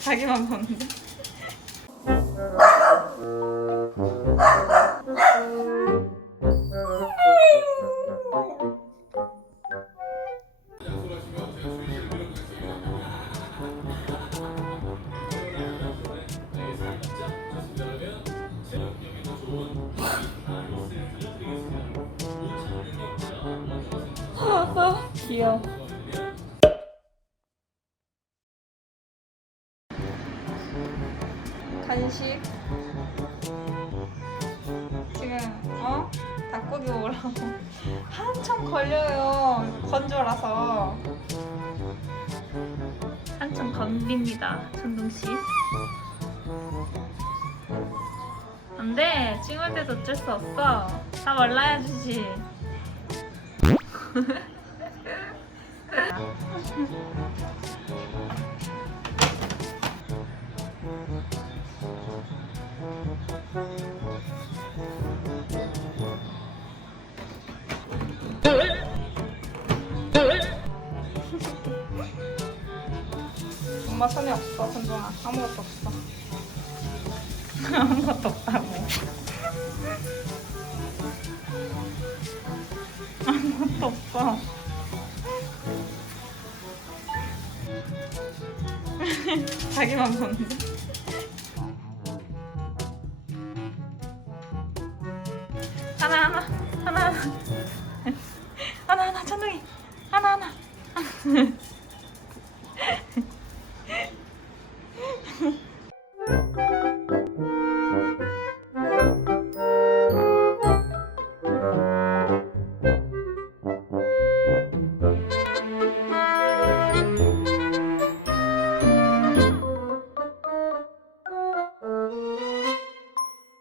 자기만 보는데. 귀여워. 간식. 지금 어? 닭고기 먹으라고 한참 걸려요. 건조라서. 한참 건립니다, 천둥 씨. 안 돼. 찍을 때도 어쩔 수 없어. 다 말라야 주지. 엄마 손에 없어, 현종아. 아무것도 없어. 아무것도 없다고. 아무것도 없어. 자기만 보는데. 하나 하나 하나 하나. 하나 하나 천둥이. 하나 하나